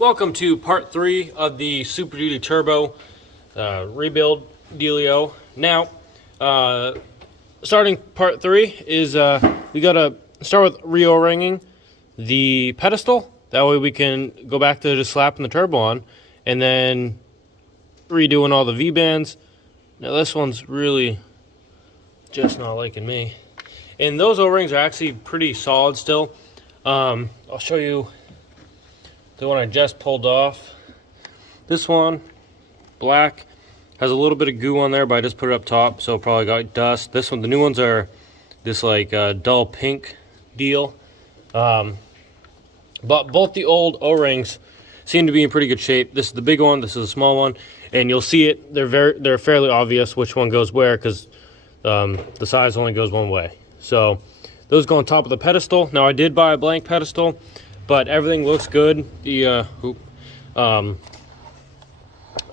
Welcome to part 3 of the Superduty Turbo rebuild dealio. Now, starting part 3 is we gotta start with re-O-ringing the pedestal. That way we can go back to just slapping the turbo on, and then redoing all the V-bands. Now this one's really just not liking me. And those O-rings are actually pretty solid still. I'll show you the one I just pulled off. This one, black, has a little bit of goo on there, but I just put it up top, so it probably got dust. This one, the new ones are this like dull pink deal. But both the old O-rings seem to be in pretty good shape. This is the big one, this is a small one, and you'll see it. They're fairly obvious which one goes where, because the size only goes one way. So those go on top of the pedestal. Now I did buy a blank pedestal, but everything looks good. The I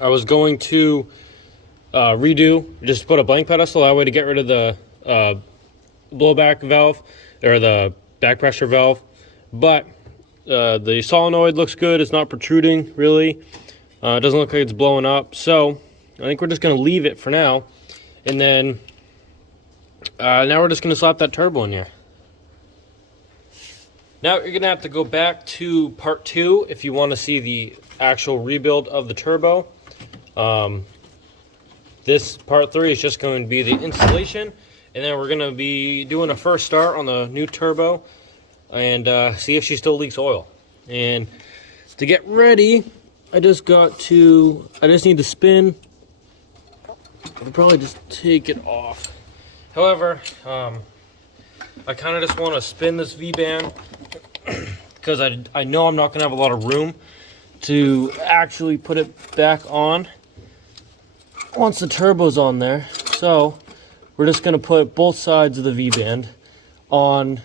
was going to just put a blank pedestal that way to get rid of the blowback valve or the back pressure valve, but the solenoid looks good. It's not protruding really. It doesn't look like it's blowing up, so I think we're just going to leave it for now, and then now we're just going to slap that turbo in here. Now you're going to have to go back to part 2 if you want to see the actual rebuild of the turbo. This part 3 is just going to be the installation, and then we're going to be doing a first start on the new turbo and see if she still leaks oil. And to get ready, I just need to spin. I'll probably just take it off. However, I kind of just want to spin this V-band because I know I'm not going to have a lot of room to actually put it back on once the turbo's on there. So we're just going to put both sides of the V-band on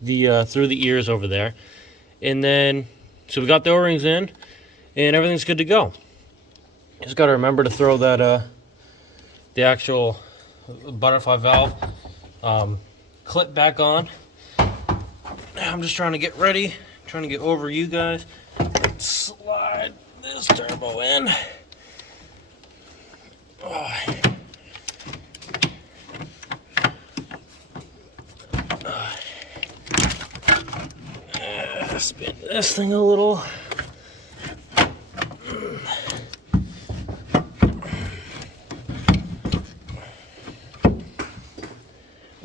the through the ears over there, and then so we got the O-rings in and everything's good to go. Just got to remember to throw that the actual butterfly valve clip back on. I'm just trying to get ready, trying to get over you guys. Slide this turbo in. Spin this thing a little.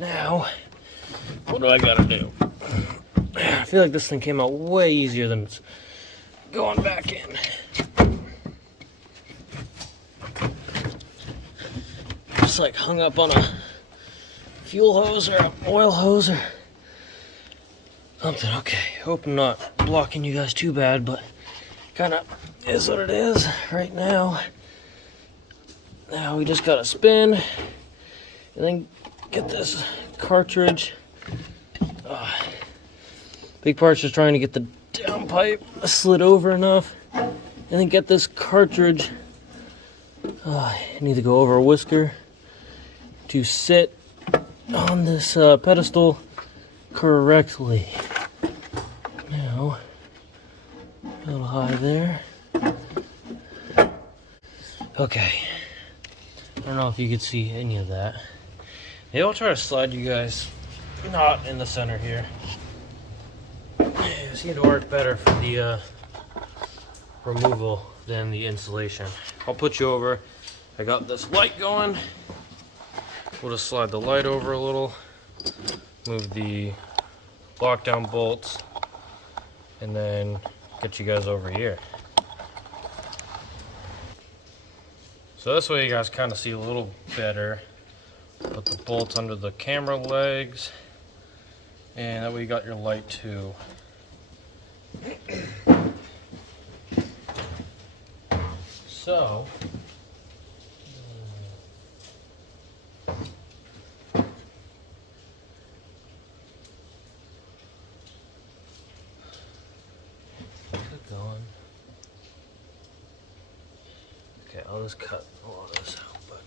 Now, what do I gotta do? I feel like this thing came out way easier than it's going back in. Just like hung up on a fuel hose or an oil hose or something. Okay, hope I'm not blocking you guys too bad, but kind of is what it is right now. Now we just gotta spin and then get this cartridge. Big part's just trying to get the downpipe slid over enough, and then get this cartridge. I need to go over a whisker to sit on this pedestal correctly. Now, a little high there. Okay. I don't know if you could see any of that. Maybe I'll try to slide you guys not in the center here. It seemed to work better for the removal than the installation. I'll put you over. I got this light going. We'll just slide the light over a little, move the lockdown bolts, and then get you guys over here. So this way you guys kind of see a little better. Put the bolts under the camera legs, and that way you got your light too. So keep going. Okay, I'll just cut a lot of this out, but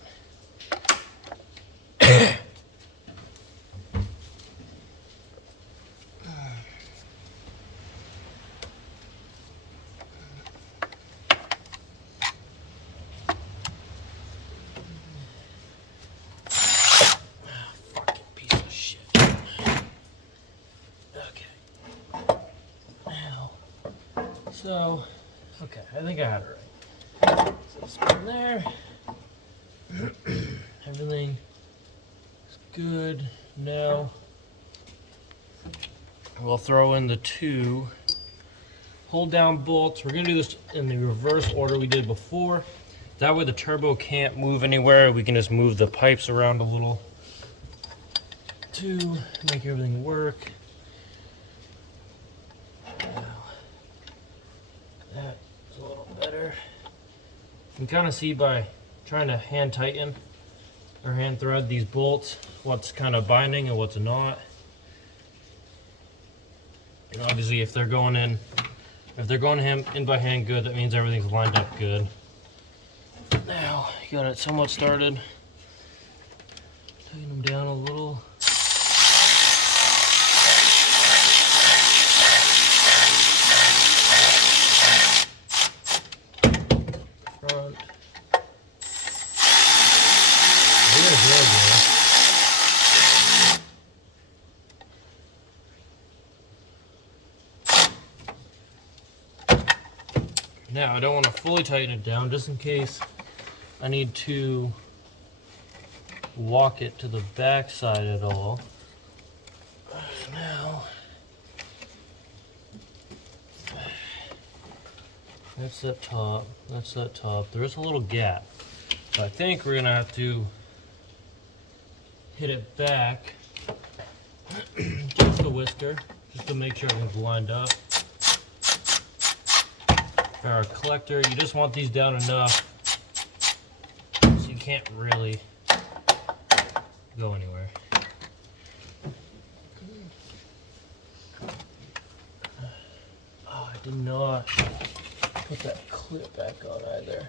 So, okay, I think I had it right. So spin there. Everything is good. Now we'll throw in the 2 hold down bolts. We're gonna do this in the reverse order we did before. That way the turbo can't move anywhere. We can just move the pipes around a little to make everything work. Now, that's a little better. You can kind of see by trying to hand tighten or hand thread these bolts what's kind of binding and what's not. And obviously if they're going in by hand good, that means everything's lined up good. Now you got it somewhat started. Tighten them down a little. Front. Now I don't want to fully tighten it down just in case I need to walk it to the back side at all. Now that's that top, that's that top. There is a little gap, but I think we're gonna have to hit it back just a whisker, just to make sure everything's lined up. For our collector, you just want these down enough so you can't really go anywhere. Oh, I did not put that clip back on either.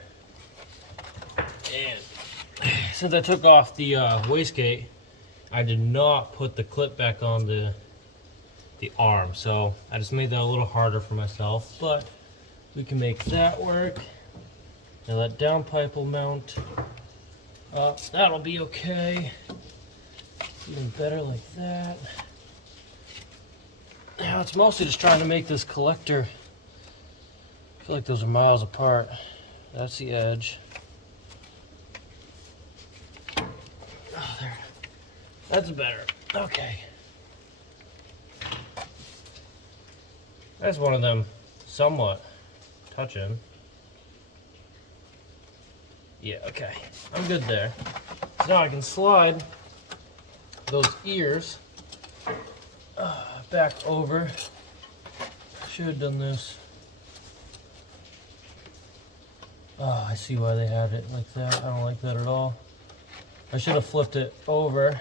And since I took off the wastegate, I did not put the clip back on the arm, so I just made that a little harder for myself, but we can make that work. Now that downpipe will mount up. That'll be okay. Even better like that. Now it's mostly just trying to make this collector. I feel like those are miles apart. That's the edge. Oh, there. That's better. Okay. That's one of them somewhat touching. Yeah, okay. I'm good there. Now I can slide those ears back over. Should have done this. Oh, I see why they had it like that. I don't like that at all. I should have flipped it over.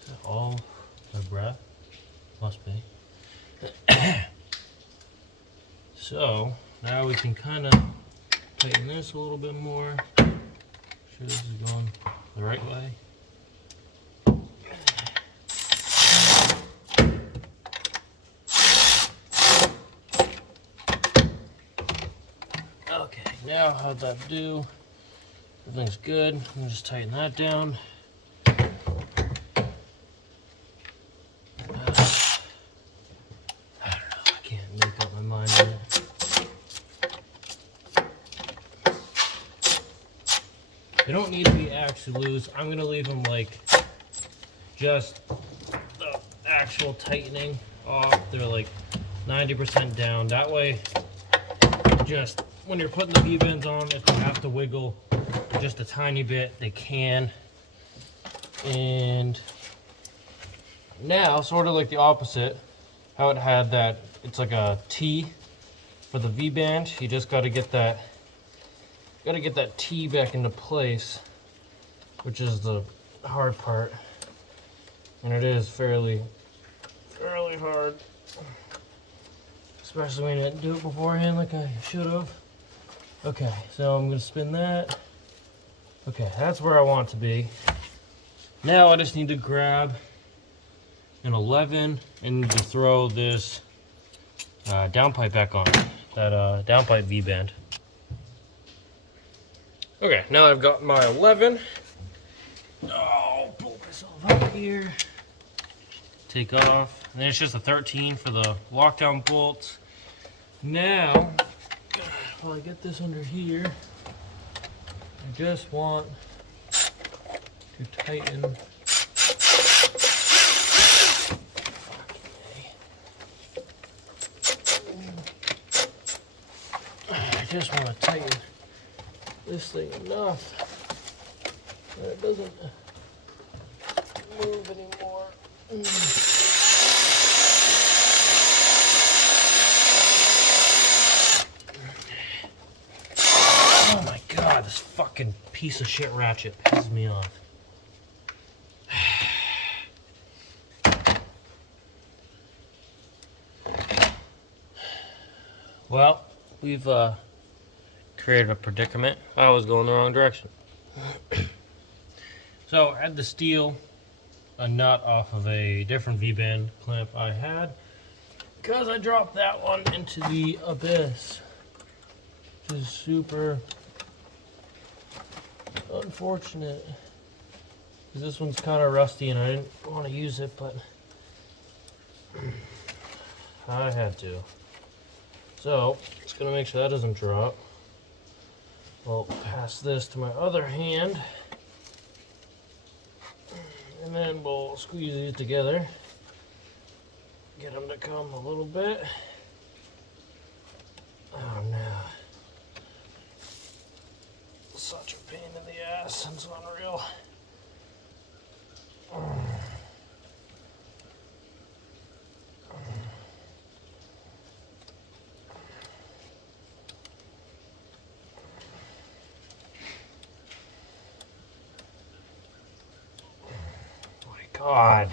Is that all my breath? Must be. So now we can kind of tighten this a little bit more. Make sure this is going the right way. Okay, now how'd that do? Everything's good. I'm gonna just tighten that down. They don't need to be actually loose. I'm gonna leave them like just the actual tightening off. They're like 90% down. That way, just when you're putting the V-bends on, if they have to wiggle just a tiny bit, they can. And now, sort of like the opposite, how it had that, it's like a T for the V-band. You just gotta get that T back into place, which is the hard part, and it is fairly hard, especially when I didn't do it beforehand like I should have. Okay, so I'm gonna spin that. Okay, that's where I want it to be. Now I just need to grab an 11 and need to throw this downpipe back on, that downpipe V-band. Okay, now I've got my 11. Oh, pull myself up here. take off. And then it's just a 13 for the lockdown bolts. Now, while I get this under here, I just want to tighten. I just want to tighten this thing enough that it doesn't move anymore. Oh my god, this fucking piece of shit ratchet pisses me off. Well, we've created a predicament. I was going the wrong direction. So I had to steal a nut off of a different V-band clamp I had because I dropped that one into the abyss, which is super unfortunate because this one's kind of rusty and I didn't want to use it, but I had to. So just gonna make sure that doesn't drop. I'll pass this to my other hand, and then we'll squeeze these together, get them to come a little bit. Oh no. Such a pain in the ass, it's unreal. God.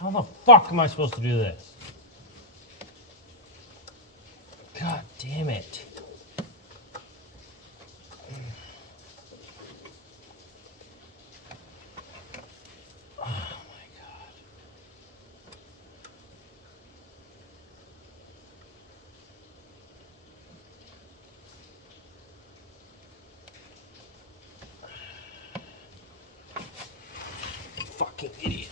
How the fuck am I supposed to do this? God damn it. Oh my god. Fucking idiot.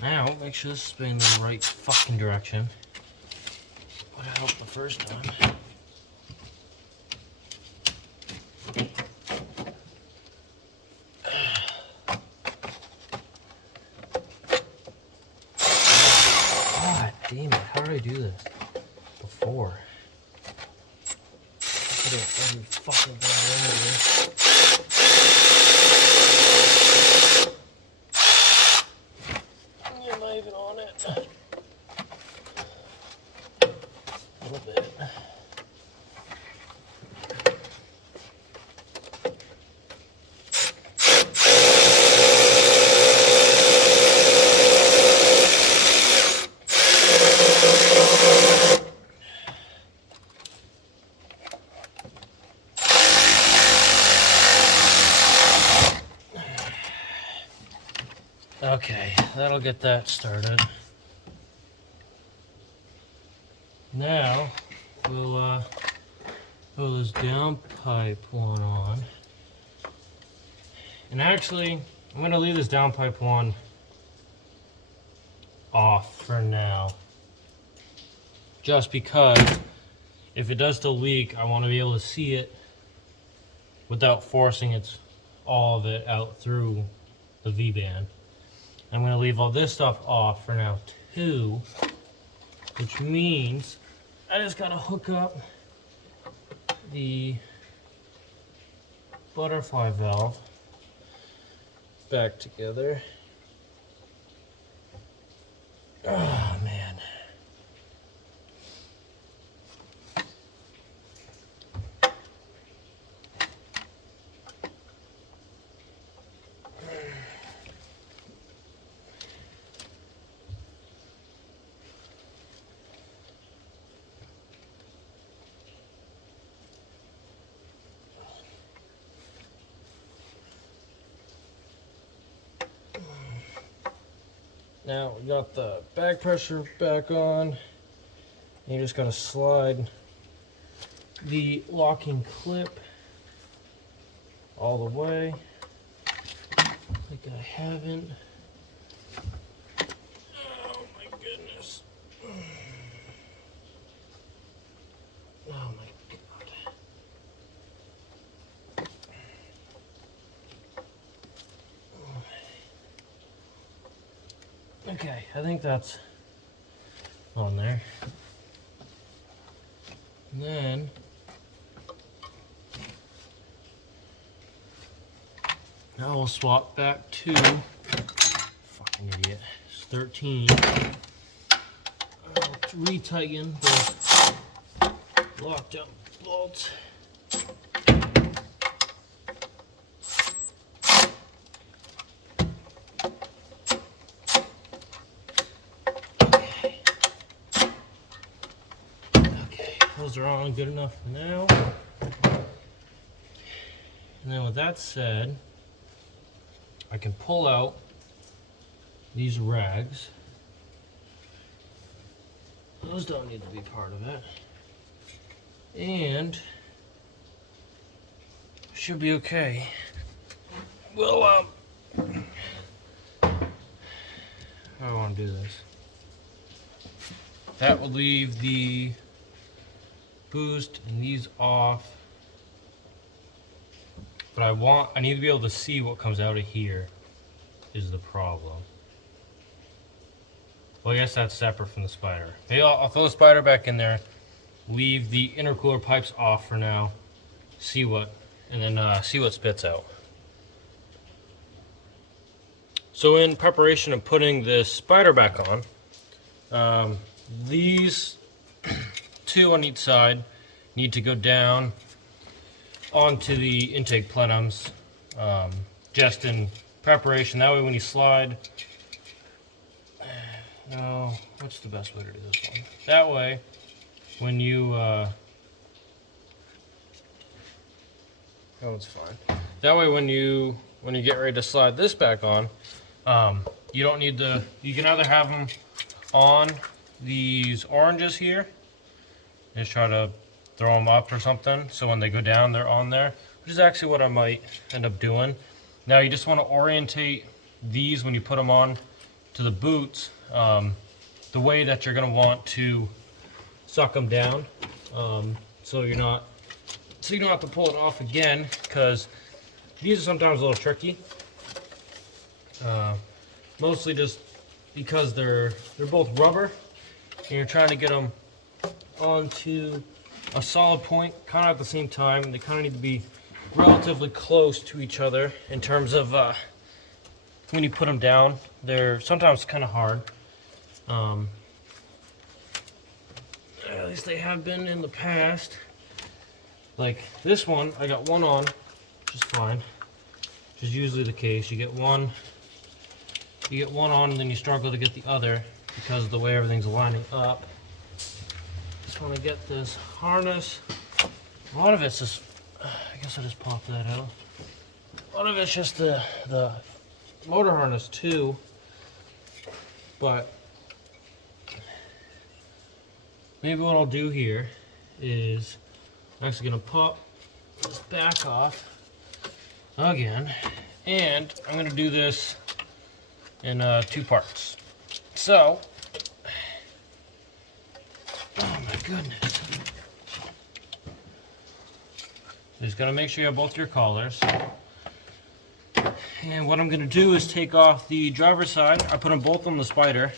Now, make sure this is spinning the right fucking direction. Would have helped the first time. God damn it, how did I do this before? I could have every fucking thing over this. Even on it a little bit. Okay, that'll get that started. Now, we'll put this downpipe one on. And actually, I'm going to leave this downpipe one off for now. Just because if it does still leak, I want to be able to see it without forcing all of it out through the V-band. I'm going to leave all this stuff off for now too, which means I just got to hook up the butterfly valve back together. Oh man. Now we got the back pressure back on. You just gotta slide the locking clip all the way. Like I haven't. Oh my goodness. Oh my god. Okay, I think that's on there. And then now we'll swap back to fucking idiot. It's 13. I'll retighten the lockdown bolts. Those are on good enough for now. And then with that said, I can pull out these rags. Those don't need to be part of it. And should be okay. Well, how do I want to do this? That will leave the boost and these off, but I need to be able to see what comes out of here is the problem. Well, I guess that's separate from the spider. Maybe I'll throw the spider back in there, leave the intercooler pipes off for now, see what spits out. So in preparation of putting this spider back on, these two on each side need to go down onto the intake plenums, just in preparation. That way when you slide, what's the best way to do this one? That way when you, it's fine. That way when you get ready to slide this back on, you don't need to, you can either have them on these oranges here, just try to throw them up or something, so when they go down, they're on there, which is actually what I might end up doing. Now you just want to orientate these when you put them on to the boots, the way that you're going to want to suck them down, so you don't have to pull it off again, because these are sometimes a little tricky. Mostly just because they're both rubber, and you're trying to get them onto a solid point kind of at the same time. They kind of need to be relatively close to each other in terms of when you put them down. They're sometimes kind of hard. At least they have been in the past. Like this one, I got one on, which is fine. Which is usually the case. You get one on, and then you struggle to get the other because of the way everything's lining up. Just want to get this harness. A lot of it's just, I guess I just popped that out. A lot of it's just the motor harness too, but maybe what I'll do here is I'm actually going to pop this back off again, and I'm going to do this in 2 parts. So, oh my goodness. Just got to make sure you have both your collars. And what I'm going to do is take off the driver's side. I put them both on the spider.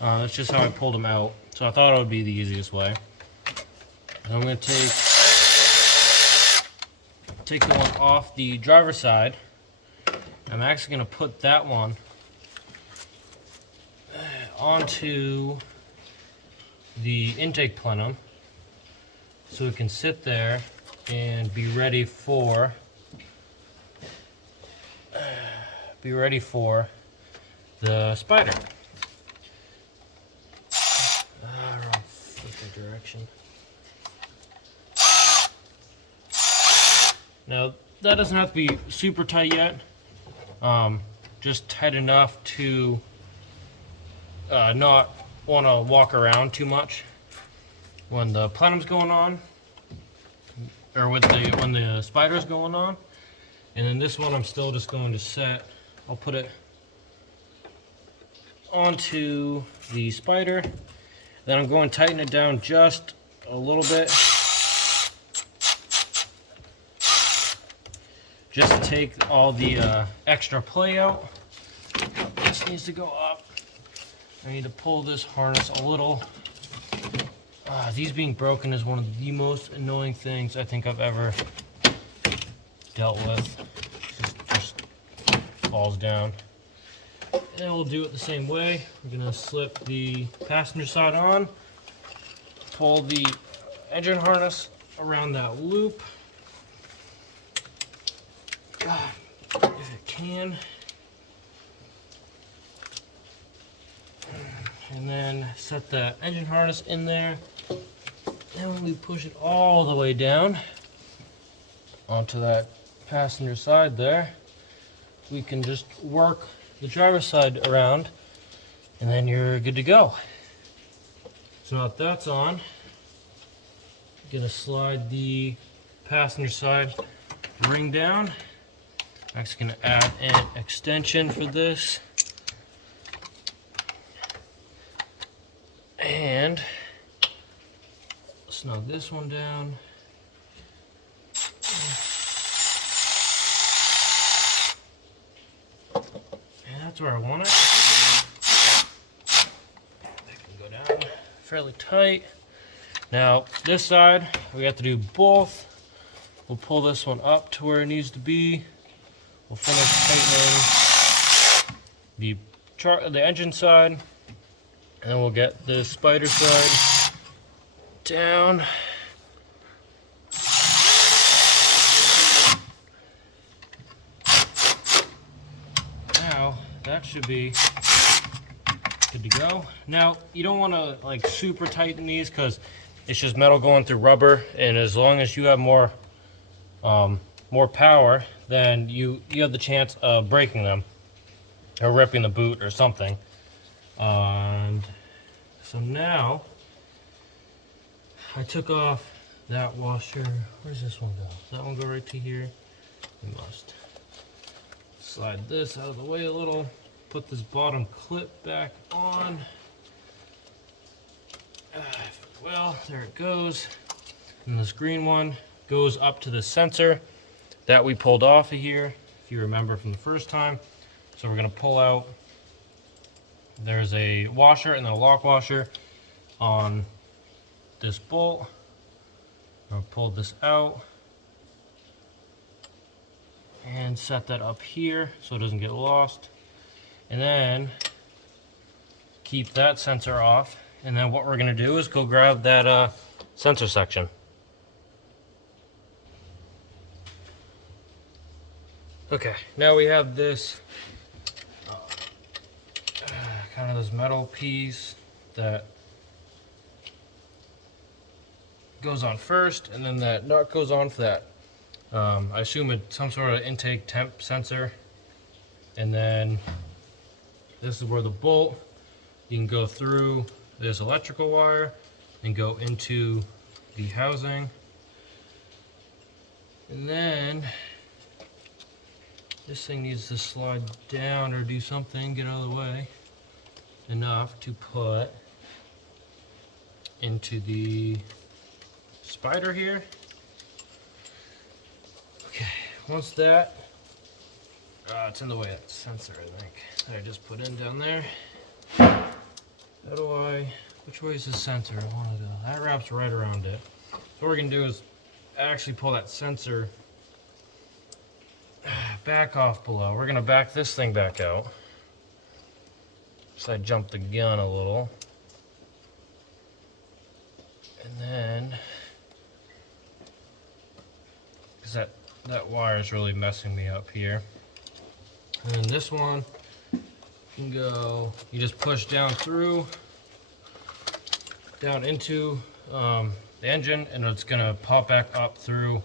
That's just how I pulled them out. So I thought it would be the easiest way. And I'm going to take take the one off the driver's side. I'm actually going to put that one onto the intake plenum so it can sit there and be ready for the spider. Wrong freaking direction. Now that doesn't have to be super tight yet, just tight enough to not want to walk around too much when the plenum's going on, or when the spider's going on. And then this one I'm still just going to set. I'll put it onto the spider. Then I'm going to tighten it down just a little bit. Just to take all the extra play out. This needs to go up. I need to pull this harness a little. These being broken is one of the most annoying things I think I've ever dealt with. It just falls down. And we'll do it the same way. We're gonna slip the passenger side on, pull the engine harness around that loop. If it can. And then set the engine harness in there. Then when we push it all the way down onto that passenger side there, we can just work the driver's side around, and then you're good to go. So now that that's on, I'm gonna slide the passenger side ring down. I'm actually gonna add an extension for this. And snug this one down. And that's where I want it. That can go down fairly tight. Now this side, we have to do both. We'll pull this one up to where it needs to be. We'll finish tightening the engine side, and then we'll get the spider side down. Now that should be good to go. Now you don't want to like super tighten these because it's just metal going through rubber, and as long as you have more power, then you have the chance of breaking them or ripping the boot or something. And so now I took off that washer. Where's this one go? Does that one go right to here? We must slide this out of the way a little. Put this bottom clip back on. Well, there it goes. And this green one goes up to the sensor that we pulled off of here, if you remember from the first time. So we're gonna pull out, there's a washer and then a lock washer on this bolt. I'll pull this out and set that up here so it doesn't get lost. And then keep that sensor off. And then what we're gonna do is go grab that sensor section. Okay, now we have this kind of this metal piece that goes on first, and then that nut goes on for that. I assume it's some sort of intake temp sensor. And then this is where the bolt, you can go through this electrical wire and go into the housing. And then this thing needs to slide down or do something, get out of the way, enough to put into the spider here. Okay, once that, it's in the way of that sensor, I think, that I just put in down there. How do I, which way is the sensor I want to go? That wraps right around it. So what we're going to do is actually pull that sensor back off below. We're gonna back this thing back out. So I jumped the gun a little. And then, because that wire is really messing me up here. And then this one, you can go, you just push down through, down into the engine, and it's gonna pop back up through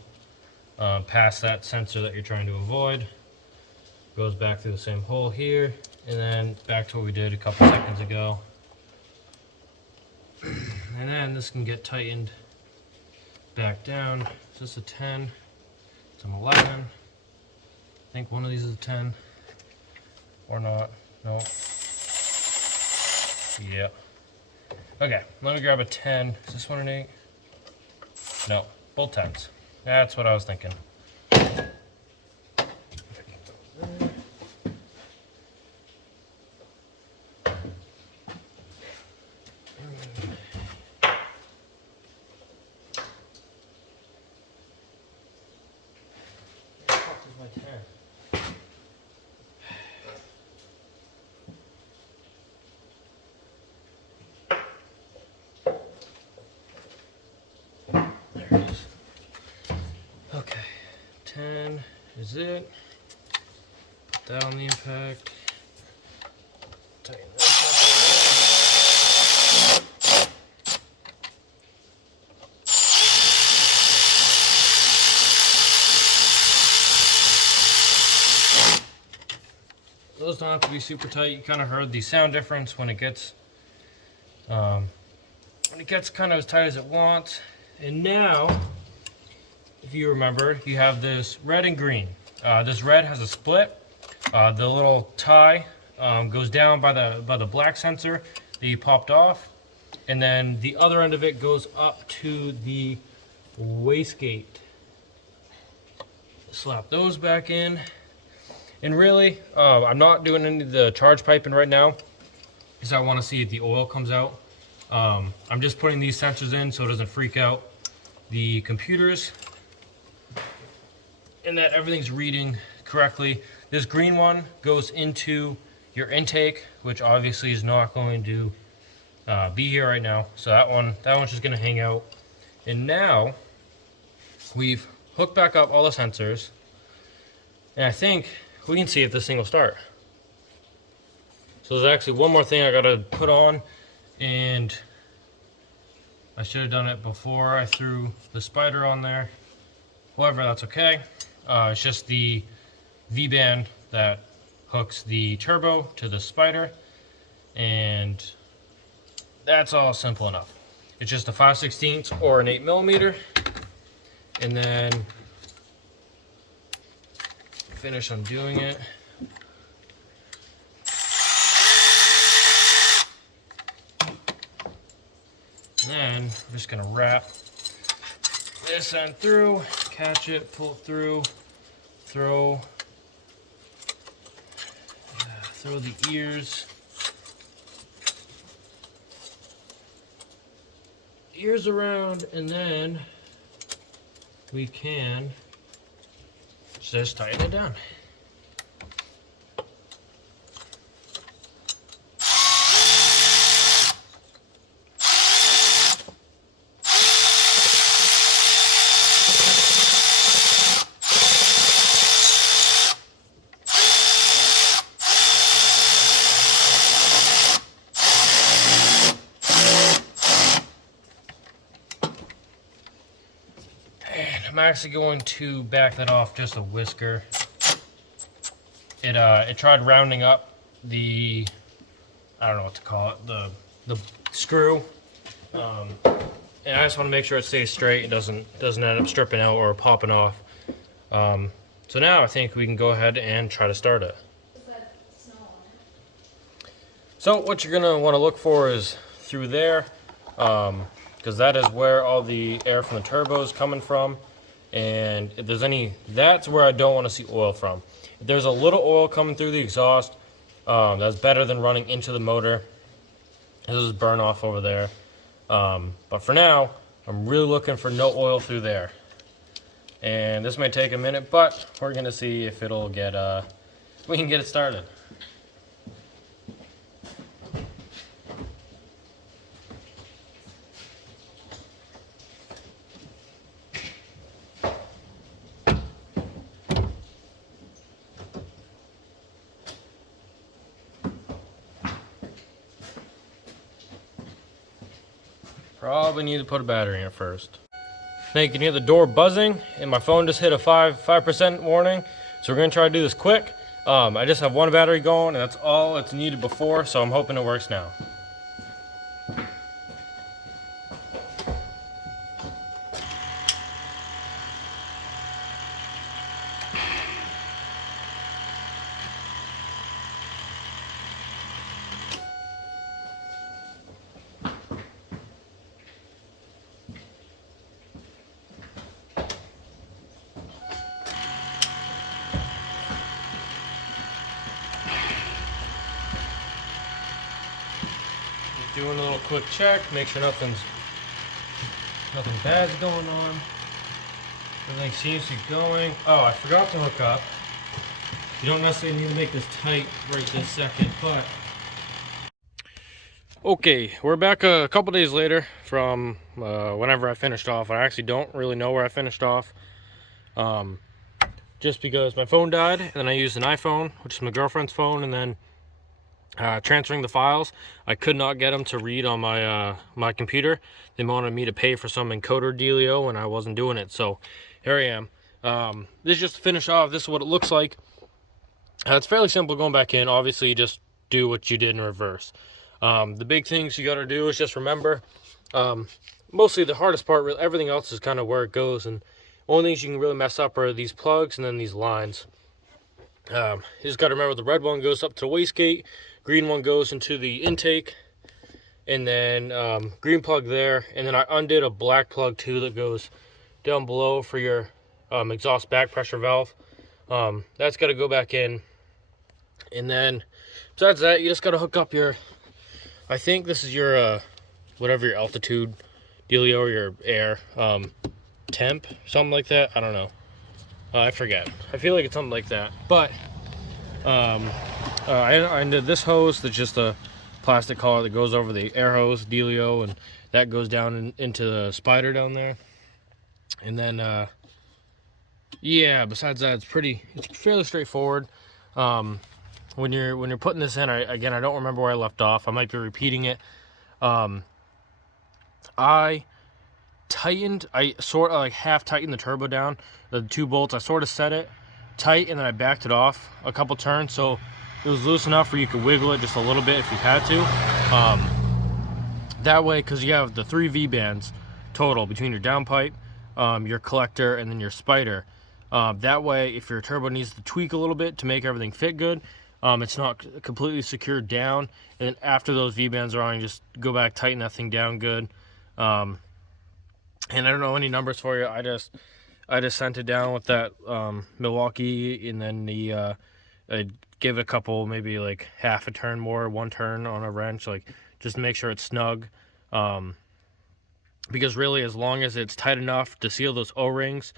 past that sensor that you're trying to avoid. Goes back through the same hole here, and then back to what we did a couple seconds ago. And then this can get tightened back down. Is this a 10? It's an 11. I think one of these is a 10. Or not. No. Yeah. Okay, let me grab a 10. Is this one an 8? No, both 10s. That's what I was thinking. Okay, 10 is it. Put that on the impact. Tighten this up. Those don't have to be super tight. You kind of heard the sound difference when it gets kind of as tight as it wants. And now, if you remember, you have this red and green. This red has a split. The little tie goes down by the black sensor that you popped off, and then the other end of it goes up to the wastegate. Slap those back in. And really, I'm not doing any of the charge piping right now because I want to see if the oil comes out. I'm just putting these sensors in so it doesn't freak out the computers, and that everything's reading correctly. This green one goes into your intake, which obviously is not going to be here right now. So that one's just going to hang out. And now we've hooked back up all the sensors, and I think we can see if this thing will start. So there's actually one more thing I got to put on, and I should have done it before I threw the spider on there. However, that's okay. It's just the V-band that hooks the turbo to the spider, and that's all simple enough. It's just a 5/16 or an 8mm, and then finish undoing it. Then I'm just gonna wrap this end through, catch it, pull it through, throw the ears around, and then we can just tighten it down. I'm actually going to back that off just a whisker. It tried rounding up the, I don't know what to call it, the screw, and I just want to make sure it stays straight. It doesn't end up stripping out or popping off. So now I think we can go ahead and try to start it. So what you're gonna want to look for is through there, because that is where all the air from the turbo is coming from. And if there's any, that's where I don't want to see oil from. If there's a little oil coming through the exhaust, that's better than running into the motor. This is burn off over there. But for now, I'm really looking for no oil through there. And this might take a minute, but we're gonna see if it'll get we can get it started. Probably need to put a battery in it first. Now you can hear the door buzzing, and my phone just hit a 5% warning. So we're gonna try to do this quick. I just have one battery going, and that's all it's needed before, so I'm hoping it works now. Doing a little quick check, make sure nothing bad's going on. Everything seems to be going. Oh, I forgot to hook up. You don't necessarily need to make this tight right this second, but... Okay, we're back a couple days later from whenever I finished off. I actually don't really know where I finished off. Just because my phone died, and then I used an iPhone, which is my girlfriend's phone, and then transferring the files, I could not get them to read on my my computer. They wanted me to pay for some encoder dealio, and I wasn't doing it. So here I am. This is just to finish off. This is what it looks like. It's fairly simple going back in. Obviously, you just do what you did in reverse. The big things you got to do is just remember. Mostly the hardest part. Everything else is kind of where it goes, and only things you can really mess up are these plugs and then these lines. You just got to remember the red one goes up to the wastegate. Green one goes into the intake, and then green plug there, and then I undid a black plug too that goes down below for your exhaust back pressure valve. That's got to go back in, and then besides that, you just got to hook up your, I think this is your whatever your altitude dealio or your air temp, something like that. I don't know. I forget. I feel like it's something like that, but I did this hose that's just a plastic collar that goes over the air hose dealio, and that goes down into the spider down there. And then yeah, besides that, it's fairly straightforward. When you're putting this in, I don't remember where I left off. I might be repeating it. I sort of like half tightened the turbo down, the two bolts. I sort of set it tight, and then I backed it off a couple turns, so it was loose enough where you could wiggle it just a little bit if you had to. That way, because you have the 3 V-bands total between your downpipe, your collector, and then your spider. That way, if your turbo needs to tweak a little bit to make everything fit good, it's not completely secured down. And then after those V-bands are on, you just go back, tighten that thing down good. And I don't know any numbers for you. I just sent it down with that Milwaukee, and then I give it a couple, maybe like half a turn more, 1 turn on a wrench, like just to make sure it's snug. Because really, as long as it's tight enough to seal those O-rings,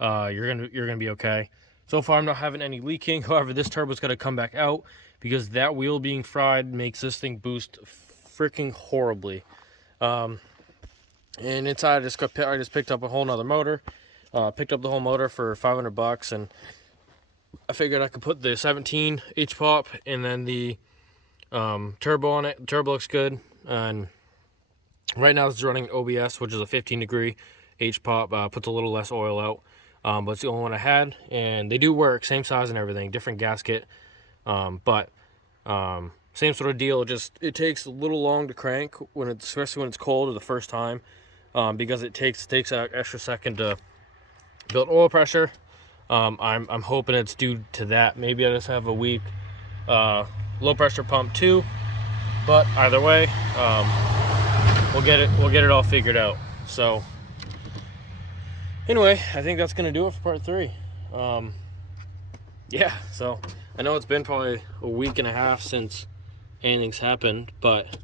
you're gonna be okay. So far, I'm not having any leaking. However, this turbo's got to come back out because that wheel being fried makes this thing boost freaking horribly. And inside, I just picked up a whole nother motor. Picked up the whole motor for $500, and I figured I could put the 17 H-pop and then the turbo on it. The turbo looks good, and right now it's running OBS, which is a 15-degree H-pop. Puts a little less oil out, but it's the only one I had, and they do work, same size and everything, different gasket, but same sort of deal. Just it takes a little long to crank especially when it's cold or the first time, because it takes an extra second to build oil pressure. I'm hoping it's due to that. Maybe I just have a weak low pressure pump too, but either way, we'll get it all figured out. So anyway, I think that's gonna do it for part 3. Yeah, so I know it's been probably a week and a half since anything's happened, but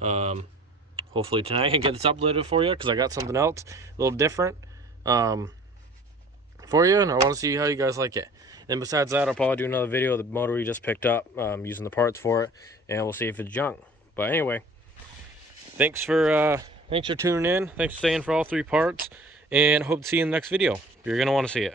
hopefully tonight I can get this uploaded for you, because I got something else a little different. for you, and I want to see how you guys like it. And besides that, I'll probably do another video of the motor we just picked up, using the parts for it, and we'll see if it's junk. But anyway, thanks for tuning in. Thanks for staying for all 3 parts, and hope to see you in the next video. You're gonna want to see it.